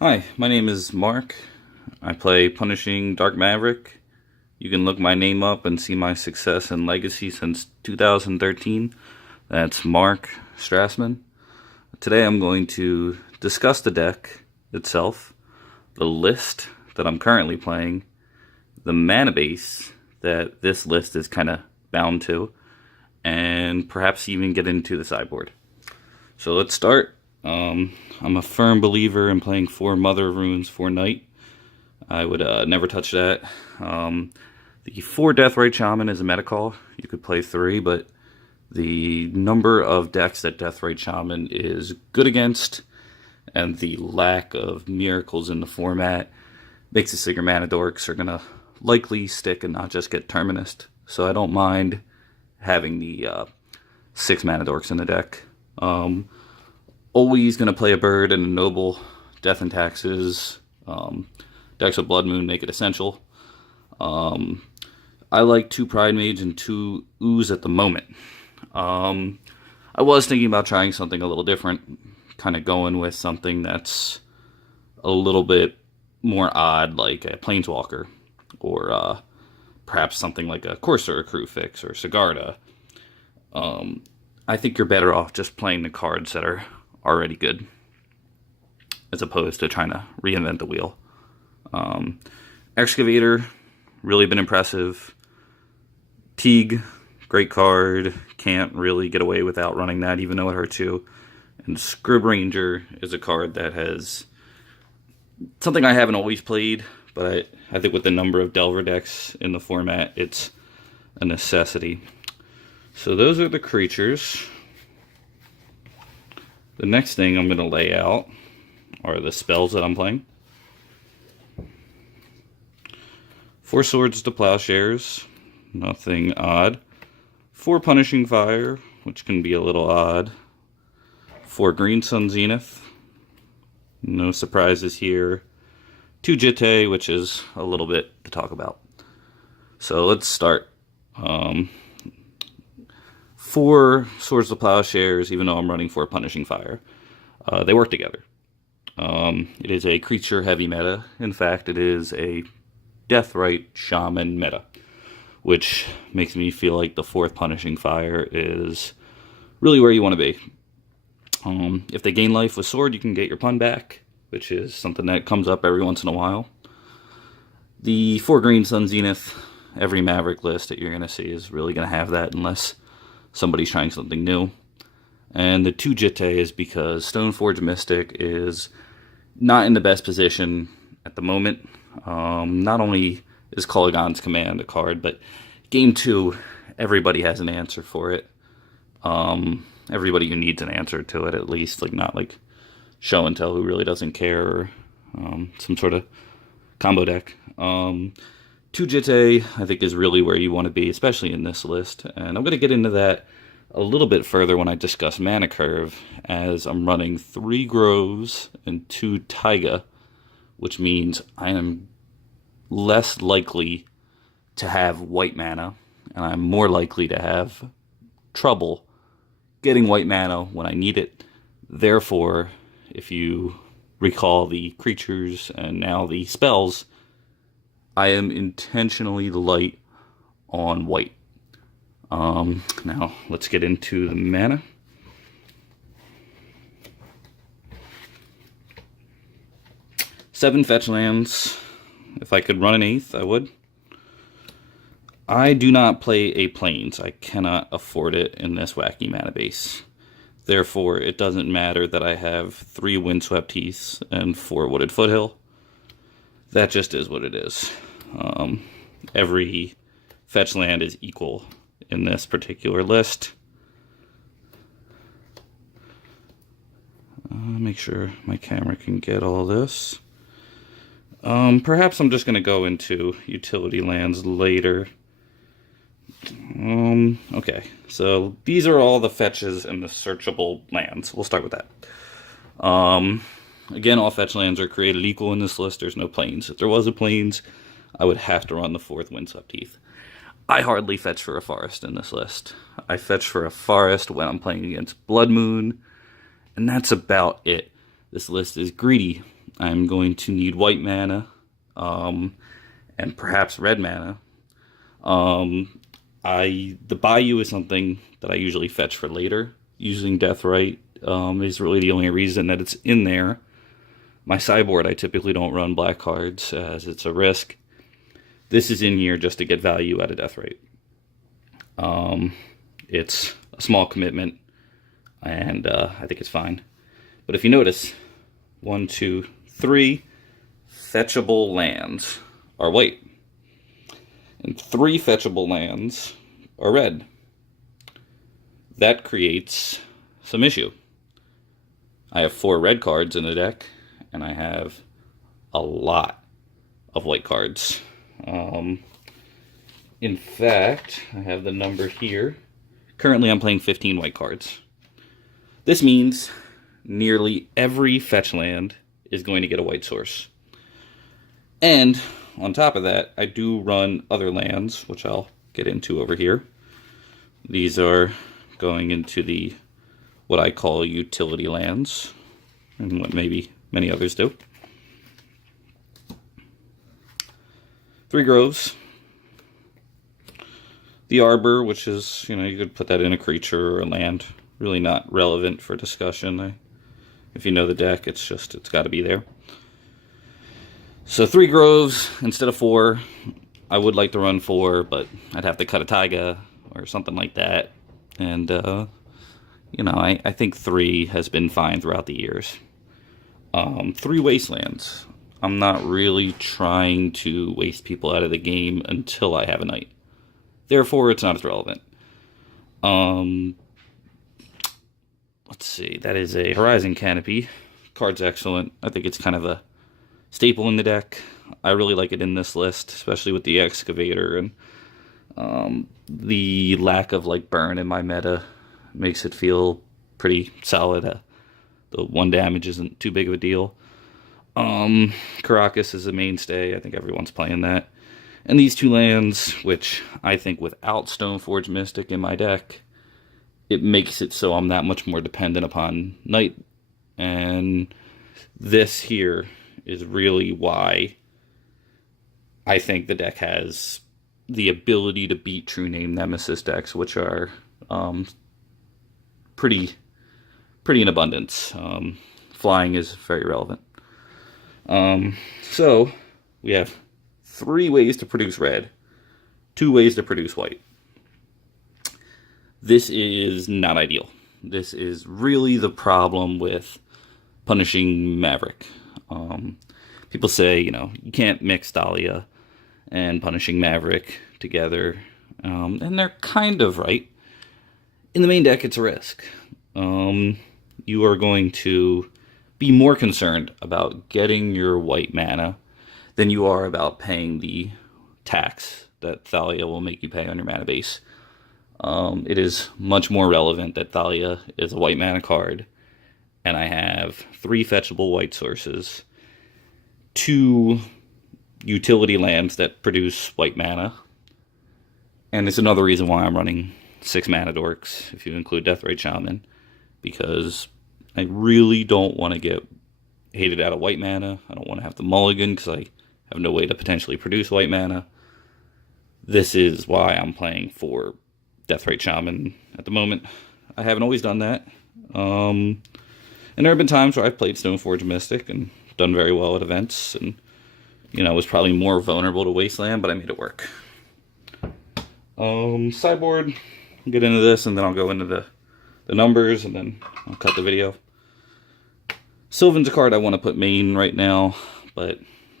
Hi, my name is Mark. I play Punishing Dark Maverick. You can look my name up and see my success and legacy since 2013. That's Mark Strassman. Today I'm going to discuss the deck itself, the list that I'm currently playing, the mana base that this list is kind of bound to, and perhaps even get into the sideboard. So let's start. I'm a firm believer in playing 4 Mother Runes for Knight. I would never touch that. The 4 Deathrite Shaman is a meta call. You could play 3, but the number of decks that Deathrite Shaman is good against and the lack of miracles in the format makes it so your mana dorks are going to likely stick and not just get Terminused. So I don't mind having the 6 mana dorks in the deck. Always going to play a bird and a noble. Death and Taxes. Decks of Blood Moon make it essential. I like 2 Pride Mage and 2 Ooze at the moment. I was thinking about trying something a little different. Kind of going with something that's a little bit more odd, like a Planeswalker. Or perhaps something like a Corsair Crucifix or Sigarda. I think you're better off just playing the cards that are already good, as opposed to trying to reinvent the wheel. Excavator, really been impressive. Teague, great card. Can't really get away without running that, even though it hurts you. And Scrib Ranger is a card that has something I haven't always played, but I think with the number of Delver decks in the format, it's a necessity. So those are the creatures. The next thing I'm going to lay out are the spells that I'm playing. 4 Swords to Plowshares, nothing odd. 4 Punishing Fire, which can be a little odd. 4 Green Sun Zenith, no surprises here. 2 Jitte, which is a little bit to talk about. So let's start. 4 Swords to Plowshares, even though I'm running 4 Punishing Fire. They work together. It is a creature-heavy meta. In fact, it is a Deathrite Shaman meta, which makes me feel like the 4th Punishing Fire is really where you want to be. If they gain life with Sword, you can get your pun back, which is something that comes up every once in a while. The 4 Green Sun Zenith, every Maverick list that you're going to see is really going to have that unless somebody's trying something new. And the 2 Jitte is because Stoneforge Mystic is not in the best position at the moment. Not only is Kolaghan's Command a card, but game 2, everybody has an answer for it. Everybody who needs an answer to it, at least, like not like Show and Tell who really doesn't care, or some sort of combo deck. 2 Jitte, I think, is really where you want to be, especially in this list. And I'm going to get into that a little bit further when I discuss Mana Curve, as I'm running 3 Groves and 2 Taiga, which means I am less likely to have white mana, and I'm more likely to have trouble getting white mana when I need it. Therefore, if you recall the creatures and now the spells, I am intentionally light on white. Now, let's get into the mana. Seven fetch lands. If I could run an 8th, I would. I do not play a Plains. I cannot afford it in this wacky mana base. Therefore, it doesn't matter that I have 3 Windswept Heaths and 4 Wooded Foothill. That just is what it is. Every fetch land is equal in this particular list. Make sure my camera can get all this. Perhaps I'm just going to go into utility lands later. Okay, so these are all the fetches and the searchable lands. We'll start with that. Again, all fetch lands are created equal in this list. There's no Plains. If there was a Plains, I would have to run the 4th Windswept Heath. I hardly fetch for a forest in this list. I fetch for a forest when I'm playing against Blood Moon, and that's about it. This list is greedy. I'm going to need white mana, and perhaps red mana. The Bayou is something that I usually fetch for later. Using Deathrite is really the only reason that it's in there. My sideboard, I typically don't run black cards as it's a risk. This is in here just to get value out of Deathrite. It's a small commitment, and I think it's fine. But if you notice, 1, 2, 3 fetchable lands are white, and 3 fetchable lands are red. That creates some issue. I have 4 red cards in the deck, and I have a lot of white cards. In fact, I have the number here. Currently, I'm playing 15 white cards. This means nearly every fetch land is going to get a white source. And on top of that, I do run other lands, which I'll get into over here. These are going into the what I call utility lands, and what maybe many others do. 3 Groves. The Arbor, which is, you could put that in a creature or a land. Really not relevant for discussion. If you know the deck, it's got to be there. So 3 Groves instead of 4. I would like to run 4, but I'd have to cut a Taiga or something like that. And, I think 3 has been fine throughout the years. 3 Wastelands. I'm not really trying to waste people out of the game until I have a Knight. Therefore, it's not as relevant. Let's see. That is a Horizon Canopy. Card's excellent. I think it's kind of a staple in the deck. I really like it in this list, especially with the Excavator, and the lack of burn in my meta makes it feel pretty solid. The 1 damage isn't too big of a deal. Caracas is a mainstay. I think everyone's playing that. And these 2 lands, which I think without Stoneforge Mystic in my deck, it makes it so I'm that much more dependent upon Knight. And this here is really why I think the deck has the ability to beat True Name Nemesis decks, which are pretty in abundance. Flying is very relevant. So we have 3 ways to produce red, 2 ways to produce white. This is not ideal. This is really the problem with punishing Maverick. People say, you can't mix Dahlia and punishing Maverick together, and they're kind of right. In the main deck, it's a risk. You are going to be more concerned about getting your white mana than you are about paying the tax that Thalia will make you pay on your mana base. It is much more relevant that Thalia is a white mana card, and I have 3 fetchable white sources, 2 utility lands that produce white mana, and it's another reason why I'm running 6 mana dorks, if you include Deathrite Shaman, because I really don't want to get hated out of white mana. I don't want to have to mulligan because I have no way to potentially produce white mana. This is why I'm playing for Deathrite Shaman at the moment. I haven't always done that. And there have been times where I've played Stoneforge Mystic and done very well at events, and was probably more vulnerable to Wasteland, but I made it work. Sideboard, I'll get into this, and then I'll go into the numbers, and then I'll cut the video. Sylvan's a card I want to put main right now, but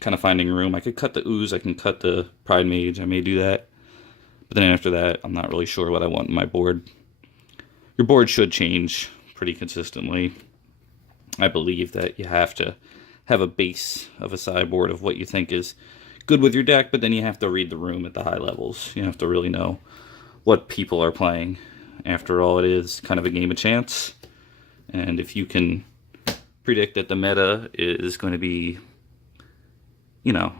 kind of finding room. I could cut the Ooze, I can cut the Pride Mage, I may do that. But then after that, I'm not really sure what I want in my board. Your board should change pretty consistently. I believe that you have to have a base of a sideboard of what you think is good with your deck, but then you have to read the room at the high levels. You have to really know what people are playing. After all, it is kind of a game of chance. And if you can predict that the meta is going to be,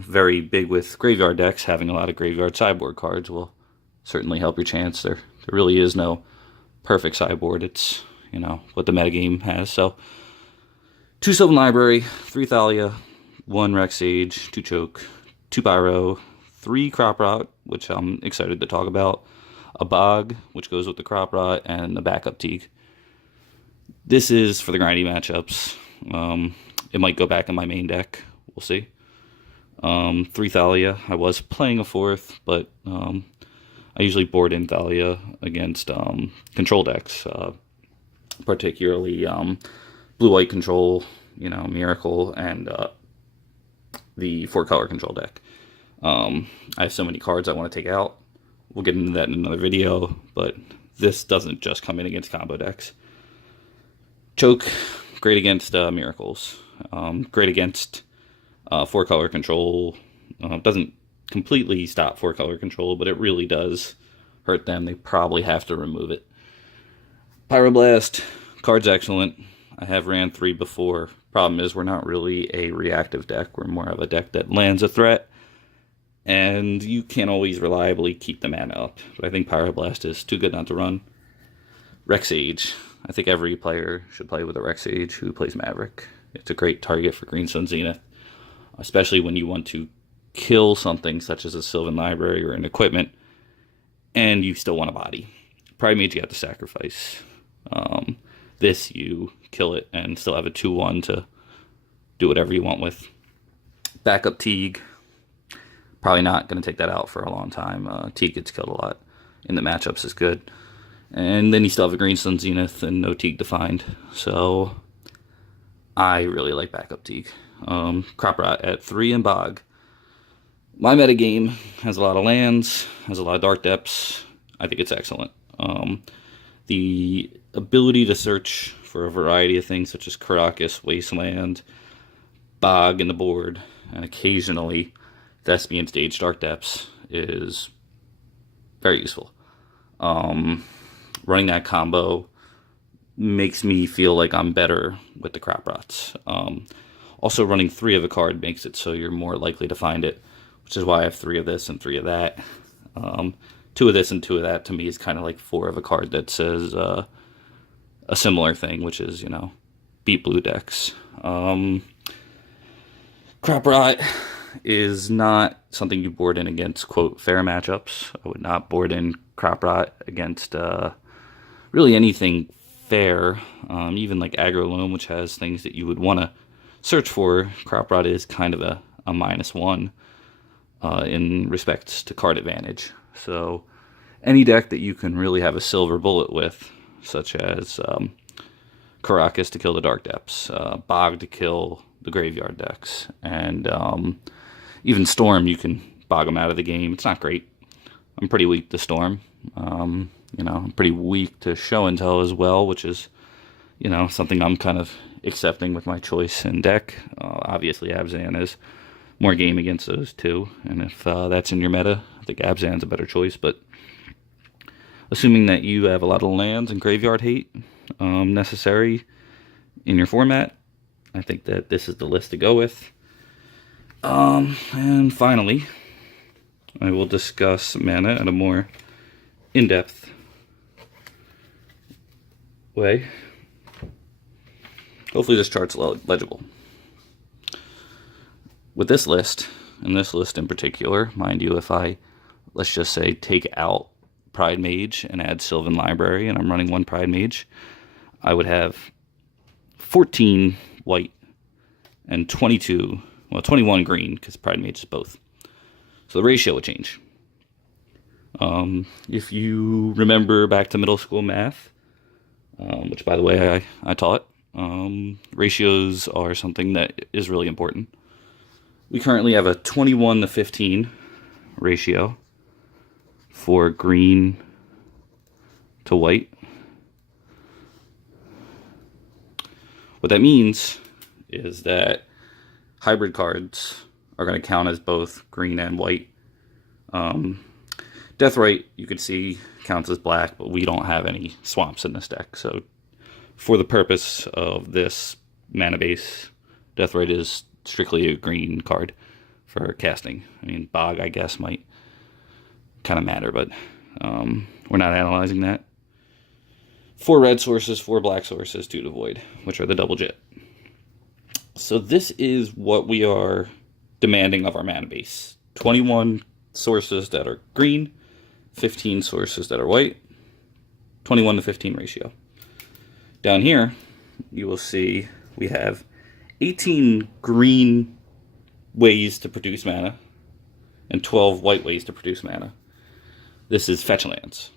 very big with graveyard decks, having a lot of graveyard sideboard cards will certainly help your chance. There really is no perfect sideboard. It's, what the metagame has. So 2 Sylvan Library, 3 Thalia, 1 Rex Sage, 2 Choke, 2 Pyro, 3 Crop Rot, which I'm excited to talk about, a Bog, which goes with the Crop Rot, and a backup Teague. This is for the grindy matchups. It might go back in my main deck. We'll see. 3 Thalia. I was playing a 4th, but I usually board in Thalia against control decks, particularly blue-white control, Miracle, and the 4-color control deck. I have so many cards I want to take out. We'll get into that in another video, but this doesn't just come in against combo decks. Choke, great against Miracles. Great against 4-color control. Doesn't completely stop 4-color control, but it really does hurt them. They probably have to remove it. Pyroblast, card's excellent. I have ran 3 before. Problem is, we're not really a reactive deck. We're more of a deck that lands a threat, and you can't always reliably keep the mana up. But I think Pyroblast is too good not to run. Rex Sage. I think every player should play with a Rex Sage who plays Maverick. It's a great target for Green Sun Zenith, especially when you want to kill something such as a Sylvan Library or an equipment, and you still want a body. Pride Mage you have to sacrifice. This, you kill it and still have a 2-1 to do whatever you want with. Backup Teague. Probably not going to take that out for a long time. Teague gets killed a lot in the matchups is good. And then you still have a Green Sun Zenith and no Teague defined. So I really like backup Teague. Crop Rot at 3 and Bog. My metagame has a lot of lands, has a lot of dark depths. I think it's excellent. The ability to search for a variety of things such as Karakas, Wasteland, Bog in the board, and occasionally Thespian Stage Dark Depths is very useful. Running that combo makes me feel like I'm better with the Crop Rots. Also, running 3 of a card makes it so you're more likely to find it, which is why I have 3 of this and 3 of that. 2 of this and 2 of that to me is kind of like 4 of a card that says a similar thing, which is, beat blue decks. Crop Rot is not something you board in against, quote, fair matchups. I would not board in Crop Rot against really anything fair, even like Aggro Loam, which has things that you would want to search for. Crop Rot is kind of a -1 in respects to card advantage. So any deck that you can really have a silver bullet with, such as Karakas to kill the Dark Depths, Bog to kill the Graveyard decks, and even Storm, you can bog them out of the game. It's not great. I'm pretty weak to Storm. I'm pretty weak to Show and Tell as well, which is, something I'm kind of accepting with my choice in deck. Obviously, Abzan is more game against those two, and if that's in your meta, I think Abzan's a better choice, but assuming that you have a lot of lands and graveyard hate necessary in your format, I think that this is the list to go with. And finally, I will discuss mana in a more in-depth way. Hopefully this chart's legible. With this list, and this list in particular, mind you, if I, let's just say, take out Pride Mage and add Sylvan Library, and I'm running 1 Pride Mage, I would have 14 white and 21 green, because Pride Mage is both. So the ratio would change. If you remember back to middle school math, which, by the way, I taught, ratios are something that is really important. We currently have a 21-15 ratio for green to white. What that means is that hybrid cards are going to count as both green and white. Deathrite, you can see, counts as black, but we don't have any swamps in this deck. So for the purpose of this mana base, Deathrite is strictly a green card for casting. I mean, Bog, I guess, might kind of matter, but we're not analyzing that. 4 red sources, 4 black sources, 2 to void, which are the double jet. So this is what we are demanding of our mana base. 21 sources that are green, 15 sources that are white, 21 to 15 ratio. Down here, you will see we have 18 green ways to produce mana and 12 white ways to produce mana. This is fetch lands.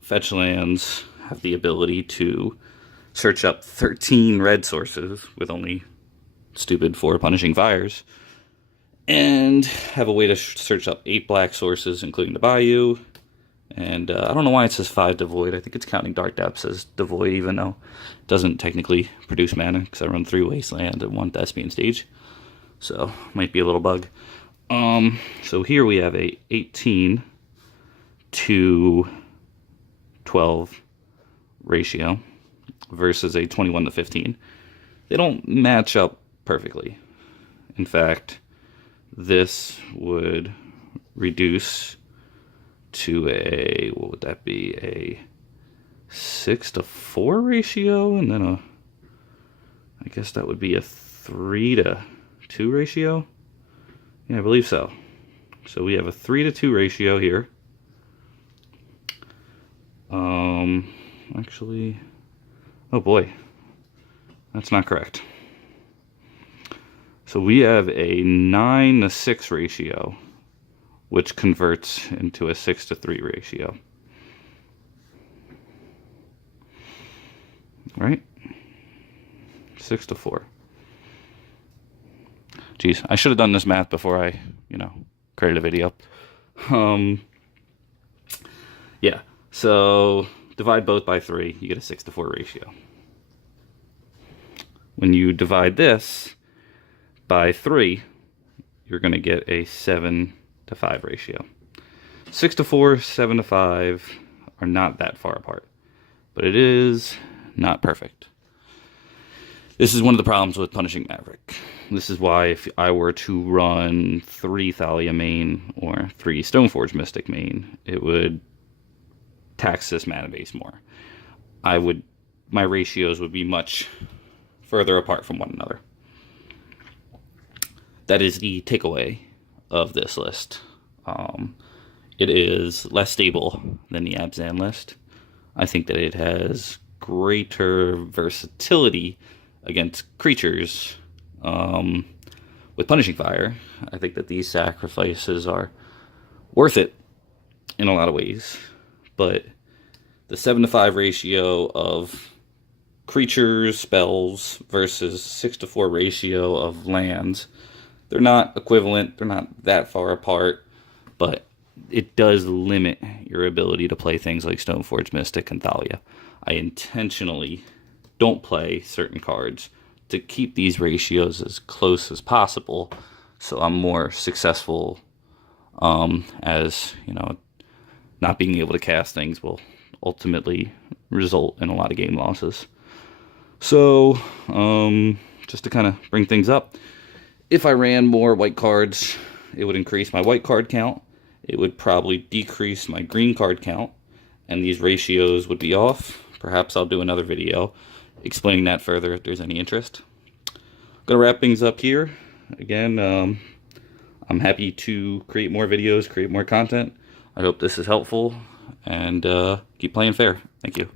Fetch lands have the ability to search up 13 red sources with only stupid 4 punishing fires, and have a way to search up 8 black sources, including the Bayou. And I don't know why it says 5 devoid. I think it's counting Dark Depths as devoid, even though it doesn't technically produce mana, because I run 3 Wasteland and 1 Thespian Stage. So, might be a little bug. So here we have a 18 to 12 ratio versus a 21 to 15. They don't match up perfectly. In fact, this would reduce to a, what would that be, a 6 to 4 ratio, and then I guess that would be a 3 to 2 ratio. Yeah, I believe so. So we have a 3 to 2 ratio here. Actually, oh boy, that's not correct. So we have a 9 to 6 ratio, which converts into a 6 to 3 ratio. Right? 6 to 4. Geez, I should have done this math before I, created a video. Yeah, so divide both by 3, you get a 6 to 4 ratio. When you divide this by 3, you're going to get a 7 to 5 ratio. 6 to 4, 7 to 5 are not that far apart, but it is not perfect. This is one of the problems with punishing Maverick. This is why if I were to run 3 Thalia main or 3 Stoneforge Mystic main, it would tax this mana base more. My ratios would be much further apart from one another. That is the takeaway of this list. It is less stable than the Abzan list. I think that it has greater versatility against creatures with Punishing Fire. I think that these sacrifices are worth it in a lot of ways, but the 7 to 5 ratio of creatures, spells, versus 6 to 4 ratio of lands, they're not equivalent, they're not that far apart, but it does limit your ability to play things like Stoneforge Mystic and Thalia. I intentionally don't play certain cards to keep these ratios as close as possible, so I'm more successful, as, not being able to cast things will ultimately result in a lot of game losses. So, just to kind of bring things up, if I ran more white cards, it would increase my white card count, it would probably decrease my green card count, and these ratios would be off. Perhaps I'll do another video explaining that further if there's any interest. I'm going to wrap things up here. Again, I'm happy to create more videos, create more content. I hope this is helpful, and keep playing fair. Thank you.